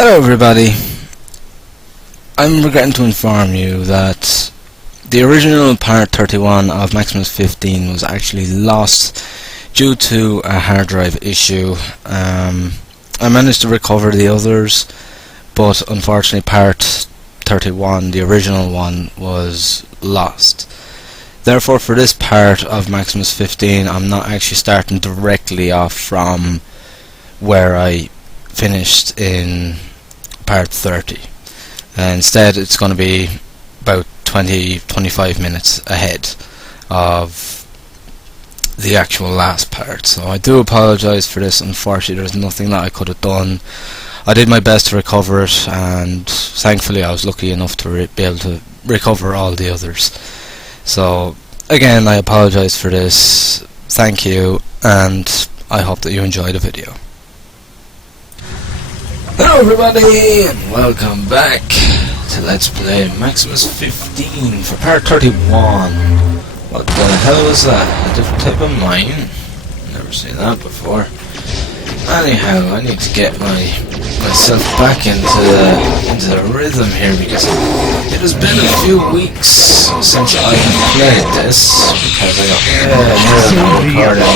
Hello everybody, I'm regretting to inform you that the original part 31 of Maximus 15 was actually lost due to a hard drive issue. I managed to recover the others, but unfortunately part 31, the original one, was lost. Therefore, for this part of Maximus 15, I'm not actually starting directly off from where I finished in part 30. Instead, it's going to be about 20-25 minutes ahead of the actual last part. So I do apologise for this. Unfortunately, there's nothing that I could have done. I did my best to recover it, and thankfully I was lucky enough to be able to recover all the others. So again, I apologise for this. Thank you, and I hope that you enjoy the video. Hello everybody, and welcome back to Let's Play Maximus 15 for part 31. What the hell was that? A different type of mine? Never seen that before. Anyhow, I need to get myself back into the rhythm here, because it has been a few weeks since I have played this, because I got recording,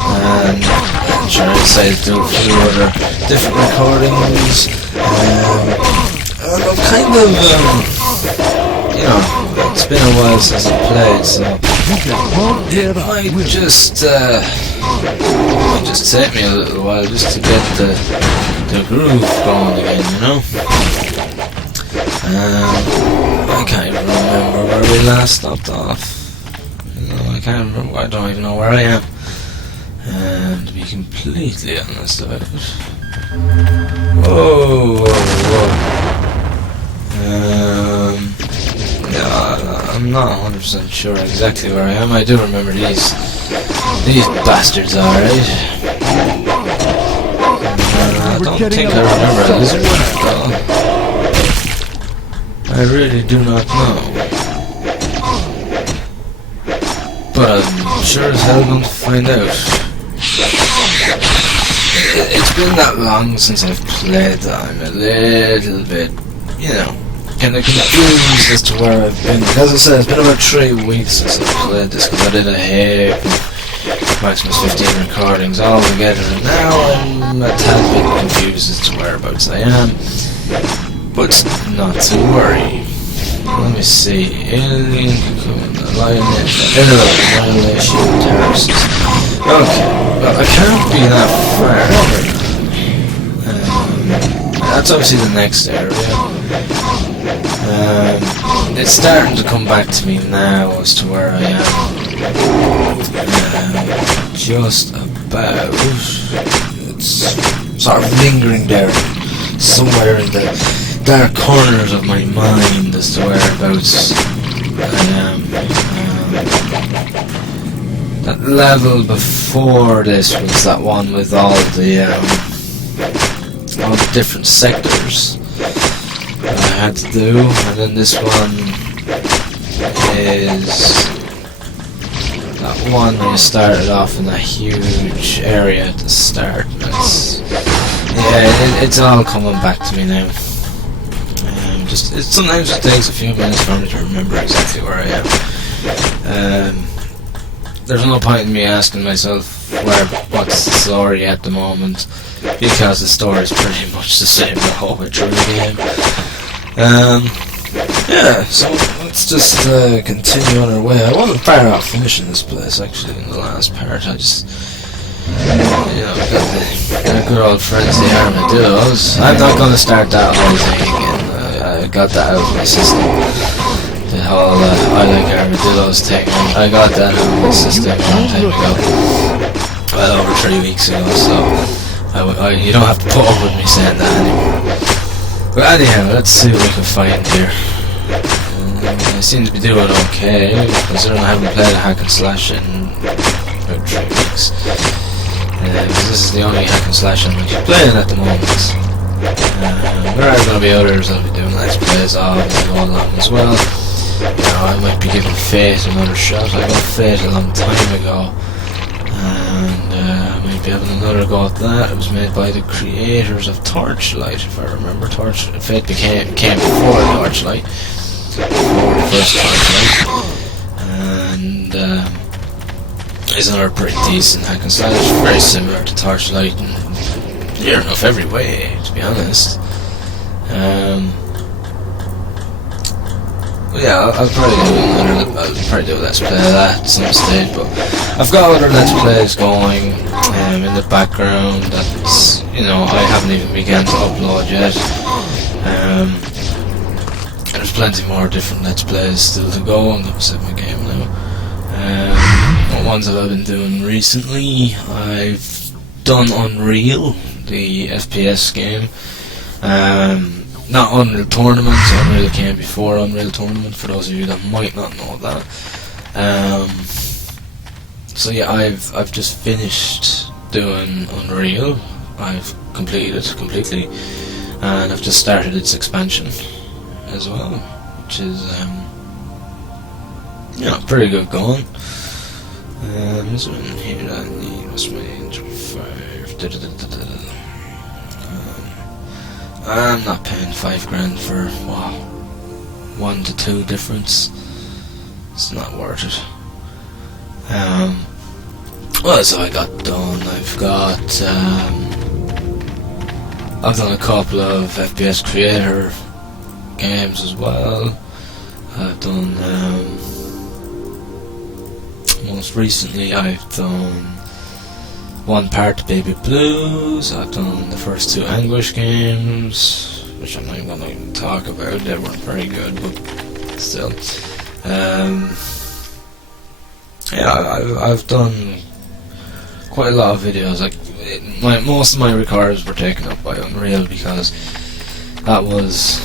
and I'm sure I decided to do a few other different recordings, and I've kind of, it's been a while since I've played, so it might just take me a little while just to get the groove going again, you know? I can't even remember where we last stopped off. I can't remember. I don't even know where I am. And to be completely honest about it. Whoa. I'm not 100% sure exactly where I am. I do remember these bastards, alright. I don't think I remember this one though. I really do not know. But I'm sure as hell going to find out. It's been that long since I've played that I'm a little bit, kind of confused as to where I've been. As I said, it's been about 3 weeks since I've played this, because I did a heap of Maximus 15 recordings all together, and now I'm a tad bit confused as to whereabouts I am. But not to worry. Let me see. Alien Cocoon, Annihilation, Terrorists. Okay, well, I can't be that far. That's obviously the next area. It's starting to come back to me now as to where I am. Just about. It's sort of lingering there, somewhere in the dark corners of my mind as to whereabouts I am. That level before this was that one with all the different sectors that I had to do, and then this one is that one where you started off in that huge area at the start. It's all coming back to me now. Sometimes it takes a few minutes for me to remember exactly where I am. There's no point in me asking myself what's the story at the moment, because the story is pretty much the same the whole way through the game. So let's just continue on our way. I wasn't far off finishing this place actually in the last part. I just, got a good old friends, the armadillos. I'm not going to start that whole thing again. I got that out of my system. The whole I like armadillos thing. I got that out of my system a long time ago. Well, over 3 weeks ago, so you don't have to put up with me saying that anymore. But anyhow, let's see what we can find here. I seem to be doing okay, considering I haven't played a hack and slash in about 3 weeks. Because this is the only hack and slash I'm actually playing at the moment. There are going to be others I'll be doing let's plays of as I go along as well. I might be giving Fate another shot. I got Fate a long time ago, and I might be having another go at that. It was made by the creators of Torchlight, if I remember. Fate came before Torchlight, before the first Torchlight, and it's another pretty decent hack and slash. It's very similar to Torchlight, and near enough every way, to be honest. Yeah, I'll probably do a Let's Play of that at some stage, but I've got other Let's Plays going in the background that, you know, I haven't even begun to upload yet. And there's plenty more different Let's Plays still to go. I'm going to set my game now. What ones have I been doing recently? I've done Unreal, the FPS game. Not Unreal Tournament, Unreal came before Unreal Tournament, for those of you that might not know that. So yeah, I've just finished doing Unreal. I've completed it completely, and I've just started its expansion as well, which is yeah, pretty good going. Is there in here that I need? What's my intro 5? I'm not paying £5 for, wow, 1 to 2 difference. It's not worth it. What else have I got done? I've done a couple of FPS creator games as well. I've done, most recently I've done one part Baby Blues. I've done the first 2 Anguish games, which I'm not even going to talk about. They weren't very good, but still. Yeah, I've done quite a lot of videos. Like most of my records were taken up by Unreal, because that was,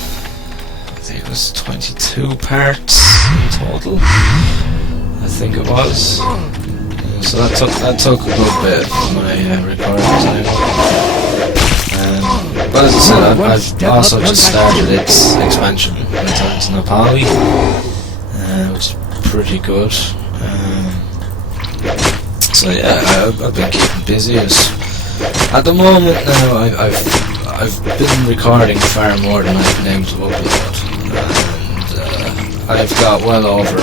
I think it was 22 parts in total. I think it was. So that took a good bit of my recording time. But as I said, I've also just started its expansion, Return to Nepali, which is pretty good. So yeah, I've been keeping busy. At the moment now, I've been recording far more than I've been able to upload, and I've got well over,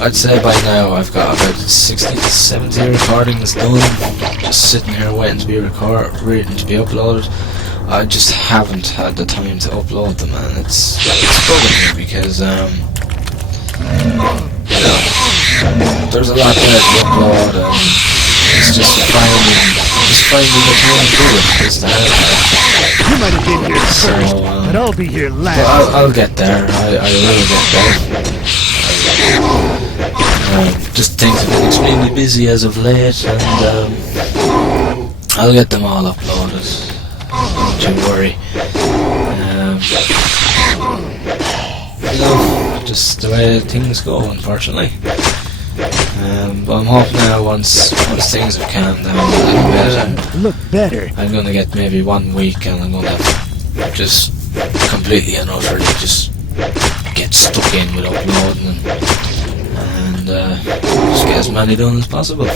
I'd say by now I've got about 60 to 70 recordings done, just sitting here waiting to be uploaded. I just haven't had the time to upload them, and it's bugging me, because you know, there's a lot there to upload, and it's just finding the time to do it is the hard part. You might have been here first, but I'll be here last. But I'll get there. I will get there. Just things have been extremely busy as of late, and I'll get them all uploaded. Don't you worry. You know, just the way things go, unfortunately. But I'm hoping now, once things have calmed down a little bit, look better. I'm gonna get maybe 1 week, and I'm gonna just completely and utterly just get stuck in with uploading and just get as many done as possible.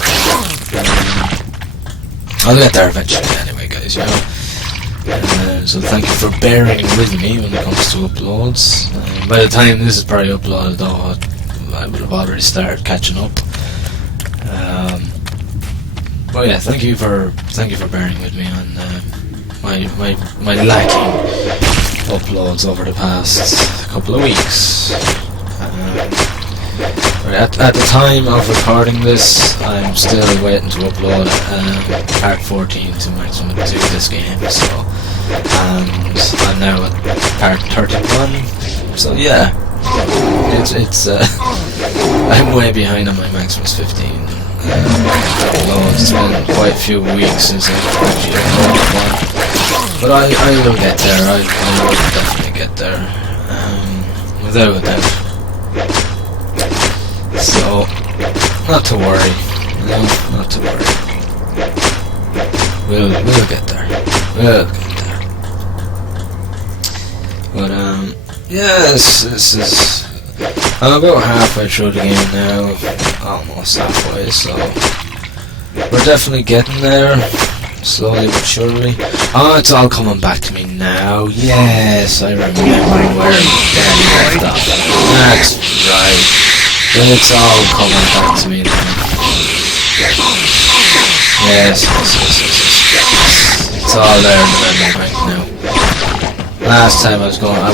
I'll get there eventually anyway, guys, you know. So thank you for bearing with me when it comes to uploads. By the time this is probably uploaded, though, I would have already started catching up. But yeah, thank you for bearing with me on my lacking uploads over the past couple of weeks. At the time of recording this, I'm still waiting to upload part 14 to Maximus XV this game, so, and I'm now at part 31, so yeah, it's I'm way behind on my Maximus 15 uploads. It's been quite a few weeks since I've actually uploaded one, but I will get there. I will definitely get there, without a doubt. So, not to worry. No, not to worry. We'll get there. We'll get there. But yes, this is. I'm about halfway through the game now, almost halfway. So we're definitely getting there, slowly but surely. Oh, it's all coming back to me now. Yes, I remember where Dan left off. That's right. It's all coming back to me now. Yes. It's all there in the memory bank now. Last time I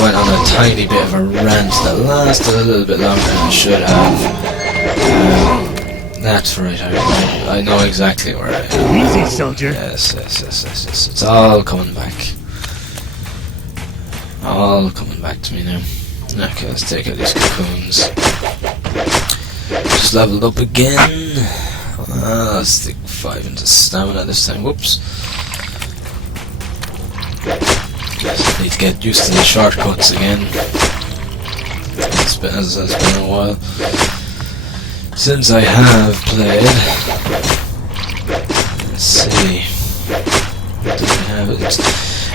went on a tiny bit of a rant that lasted a little bit longer than it should have. That's right, I know exactly where I am. Easy, soldier. Yes. It's all coming back. All coming back to me now. Okay, let's take out these cocoons. Just leveled up again. Let's stick 5 into stamina this time. Whoops. Just need to get used to the shortcuts again. It's been a while since I have played. Let's see. What do we have?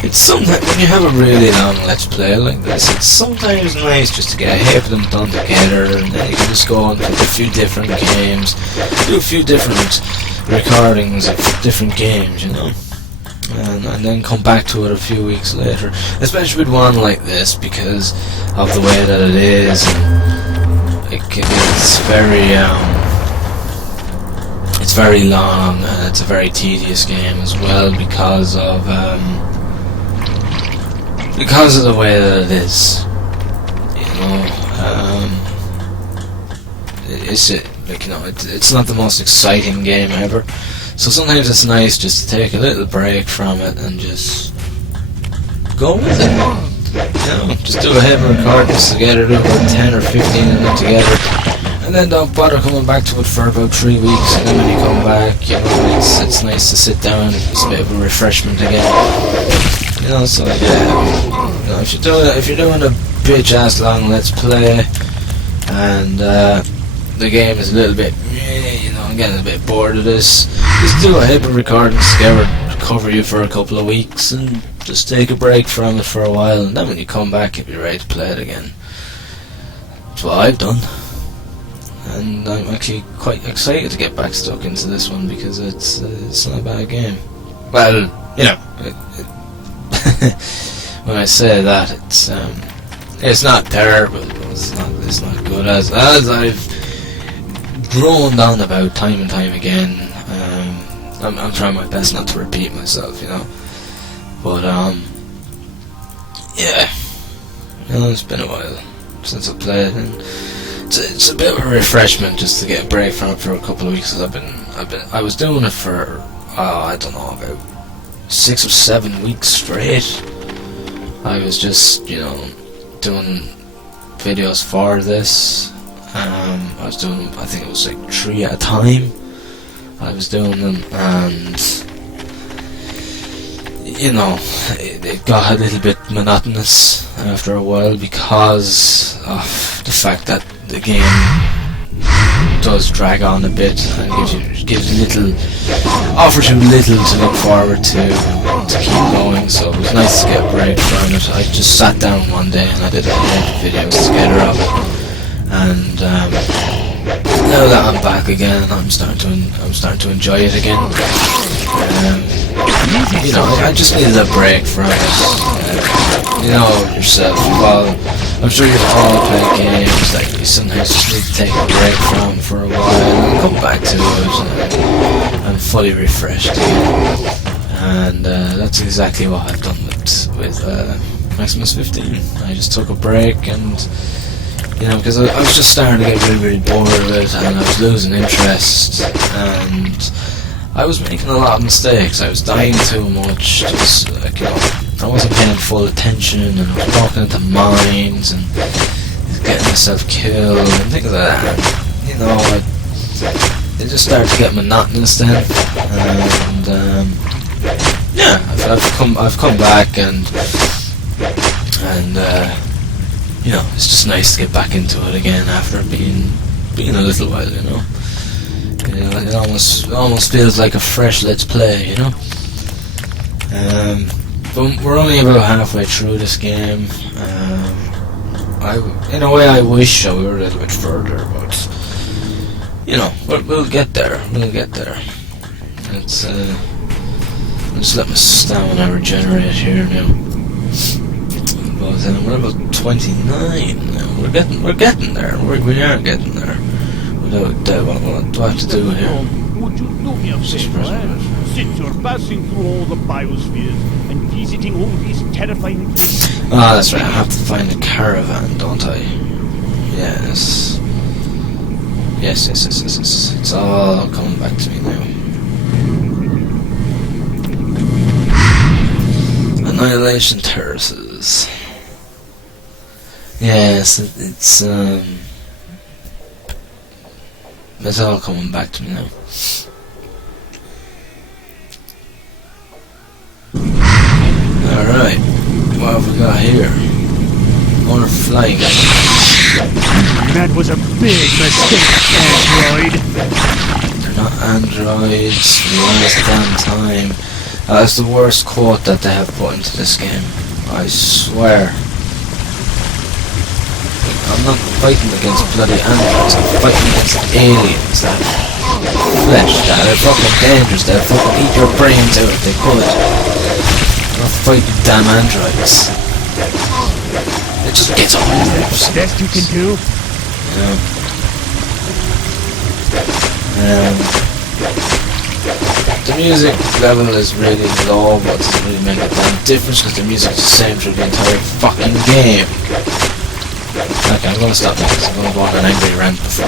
It's sometimes when you have a really long let's play like this, it's sometimes nice just to get a heap of them done together, and then you can just go on with a few different games, do a few different recordings of different games, you know. And then come back to it a few weeks later, especially with one like this, because of the way that it is. It's very long, and it's a very tedious game as well because of the way that it is. You know, it's not the most exciting game ever. So sometimes it's nice just to take a little break from it and just go with it. You know, just do a heap of recordings together, do about 10 or 15 of them together, and then don't bother coming back to it for about 3 weeks. And then when you come back, you know, it's nice to sit down. It's a bit of a refreshment again. You know, so yeah. You know, if you're doing a bitch ass long let's play, and the game is a little bit, you know, I'm getting a bit bored of this, just do a heap of recordings together, cover you for a couple of weeks, and just take a break from it for a while, and then when you come back you'll be ready to play it again. That's what I've done, and I'm actually quite excited to get back stuck into this one, because it's not a bad game. Well, you know, when I say that, it's not terrible, it's not good, as I've droned on about time and time again. I'm trying my best not to repeat myself, you know. But yeah, you know, it's been a while since I played, and it's a bit of a refreshment just to get a break from it for a couple of weeks. Cause I was doing it for I don't know, about 6 or 7 weeks straight. I was just, you know, doing videos for this. I was doing, I think it was like 3 at a time. I was doing them, and you know, it got a little bit monotonous after a while because of the fact that the game does drag on a bit and offers you little to look forward to keep going. So it was nice to get a break from it. I just sat down one day and I did a bunch of videos together of it, and now that I'm back again, I'm starting to enjoy it again. You know, I just needed a break from it. You know yourself. Well, I'm sure you've all played games that you sometimes just need to take a break from for a while and come back to it and fully refreshed again. And that's exactly what I've done with Maximus 15. I just took a break, and you know, because I was just starting to get really bored of it, and I was losing interest, and I was making a lot of mistakes. I was dying too much, just like, you know, I wasn't paying full attention, and I was walking into mines and getting myself killed and things like that. You know, it just started to get monotonous then, and yeah, I've come back, and you know, it's just nice to get back into it again after being a little while, you know. You know, it almost feels like a fresh let's play, you know. But we're only about halfway through this game. In a way, I wish we were a little bit further, but you know, we'll get there. We'll get there. It's I'll just let my stamina regenerate here now. But we're about 29 now. We're getting there. We are getting there. Without doubt. What do I have to do here? Would you do me a favor? Since you're passing through all the biospheres and visiting all these terrifying places. Ah, that's right. I have to find a caravan, don't I? Yes. Yes. It's all coming back to me now. Annihilation terraces. Yes, it's all coming back to me now. Alright, what have we got here? More flying. That was a big mistake, android. They're not androids. Last damn time. That's the worst quote that they have put into this game. I swear. I'm not fighting against bloody androids. I'm fighting against aliens that have flesh, that are fucking dangerous, that fucking eat your brains out if they could. I'm not fighting damn androids. It just gets on my nerves. Best you can do. The music level is really low, but it doesn't really make a damn difference because the music's the same through the entire fucking game. Okay, I'm gonna stop now because I'm gonna go on an angry rant before.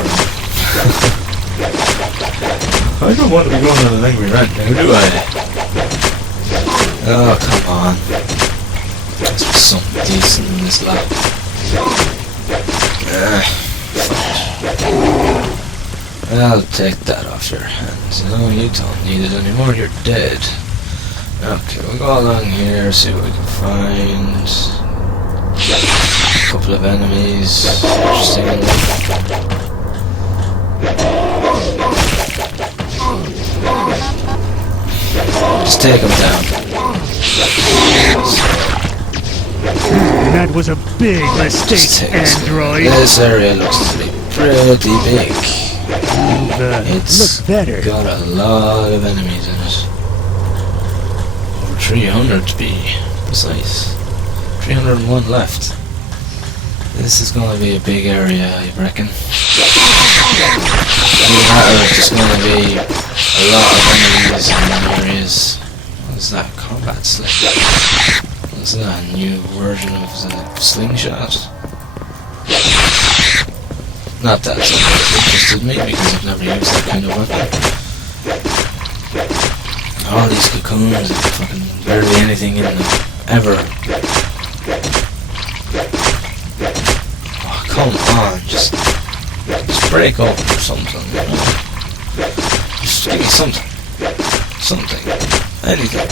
I don't want to be going on an angry rant now, do I? Oh, come on. Let's be something decent in this lap. I'll take that off your hands. No, you don't need it anymore, you're dead. Okay, we'll go along here, see what we can find. A couple of enemies. Interesting enough. Just take them down. That was a big mistake, android. This area looks to be pretty big. It's look better. got a lot of enemies in it. Over 300 to be precise. 301 left. This is going to be a big area, I reckon. Either that or it's just going to be a lot of enemies in areas. What is that? Combat sling. Is that a new version of the slingshot? Not that something interested me because I've never used that kind of weapon. All these cocoons and fucking barely anything in them. Ever. Oh, come on, just break up or something, you know? Just give me something. Something. Anything.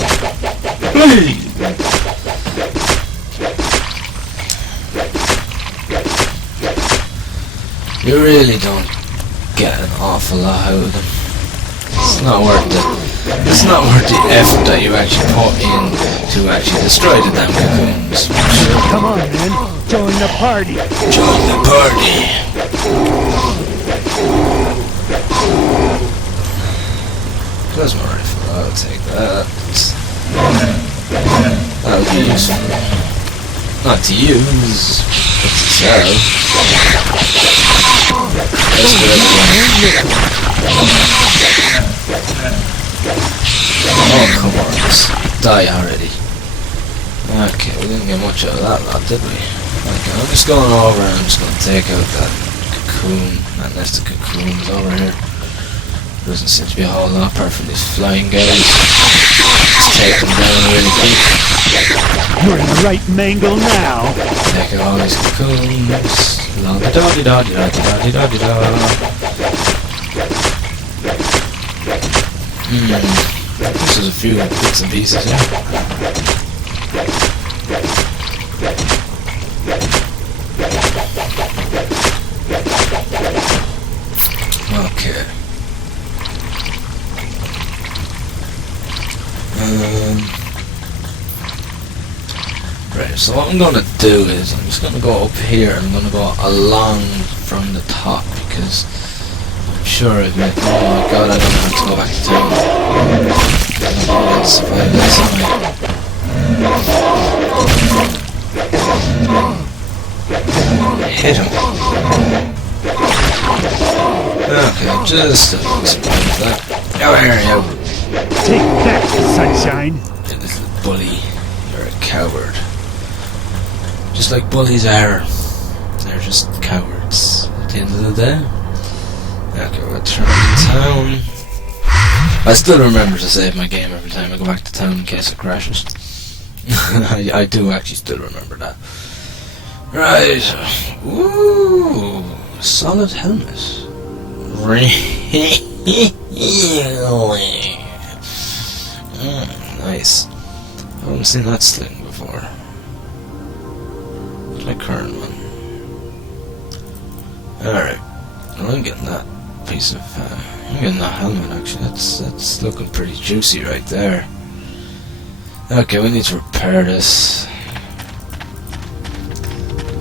Please! You really don't get an awful lot out of them. It's not worth it. It's not worth the effort that you actually put in to actually destroy the damn cocoons. Come on, man. Join the party. Join the party. Plasma rifle. I'll take that. That'll be useful. Not to use, but to sell. That's good. Oh, come on, just die already. Okay, we didn't get much out of that lot, did we? Okay, I'm just going over and I'm just going to take out that cocoon, that nest of cocoons over here. There doesn't seem to be a whole lot apart from these flying guys. Just take them down really quick. You're in the right mangle now. Take out all these cocoons. La-da-da-da-da-da-da-da-da-da. This is a few bits and pieces here. Okay. Right, so what I'm going to do is I'm just going to go up here and I'm going to go along from the top because sure of it. Oh my god, I don't have to go back to town. Let's survive this night. Hit him. Okay, just survive that. Oh, here you go. Take that, sunshine. You little bully. You're a coward. Just like bullies are. They're just cowards at the end of the day. Okay, we'll turn to town. I still remember to save my game every time I go back to town in case it crashes. I do actually still remember that. Right. Ooh, solid helmet. Really? Nice. I haven't seen that sling before. What's my current one? Alright. Well, I'm getting that piece of I'm getting that helmet actually. That's looking pretty juicy right there. Okay, we need to repair this.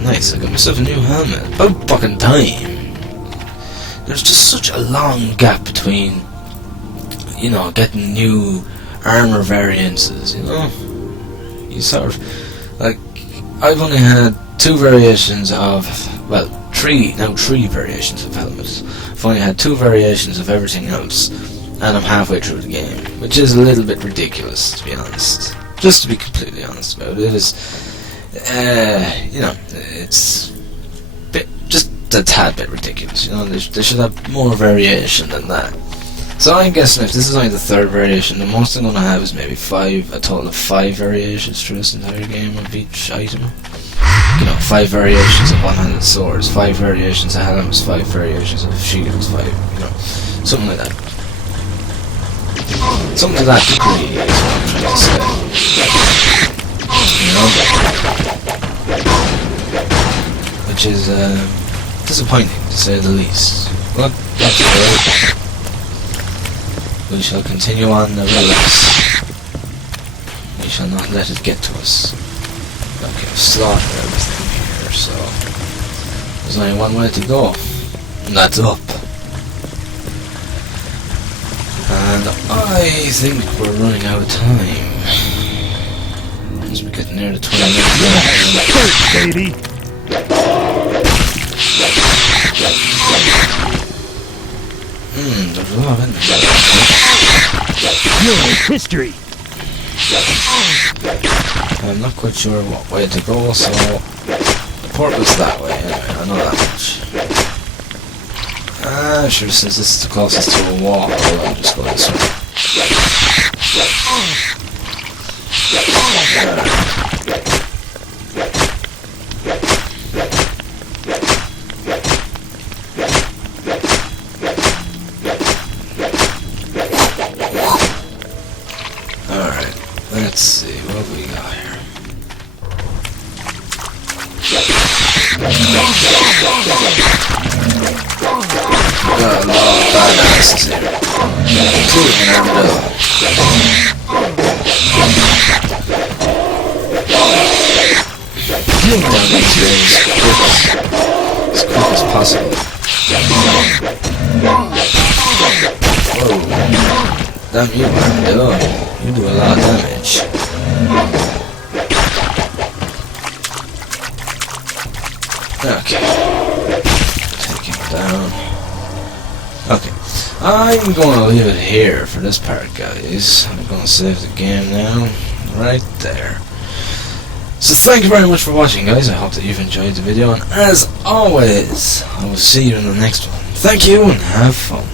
Nice, I got myself a new helmet. About fucking time. There's just such a long gap between, you know, getting new armor variances, you know? You sort of, like, I've only had 2 variations of, well, 3 variations of helmets. I've only had 2 variations of everything else, and I'm halfway through the game, which is a little bit ridiculous, to be honest. Just to be completely honest about it, it is, you know, it's just a tad bit ridiculous, you know, they should have more variation than that. So I'm guessing if this is only the 3rd variation, the most I'm going to have is maybe a total of 5 variations through this entire game of each item. You know, 5 variations of one-handed swords, 5 variations of helmets, 5 variations of shields, 5, you know, something like that. Something to that degree is what I'm trying to say. You know? Which is, disappointing, to say the least. But that's alright. We shall continue on nevertheless. We shall not let it get to us. Okay, slaughter everything here, so there's only one way to go, and that's up. And I think we're running out of time. As we get near the 20 minutes. Baby. There's a lot in there. You're history. I'm not quite sure what way to go, so the port was that way anyway, I know that much. Sure, since this is the closest to a wall, I'll just go this way. Alright, let's see, what we got here. Got a lot of badasses here, including an armadillo. Down these days as quick as possible. Whoa. Damn you, armadillo. You do a lot of damage. Okay. Take him down. Okay. I'm going to leave it here for this part, guys. I'm going to save the game now. Right there. So thank you very much for watching, guys. I hope that you've enjoyed the video. And as always, I will see you in the next one. Thank you and have fun.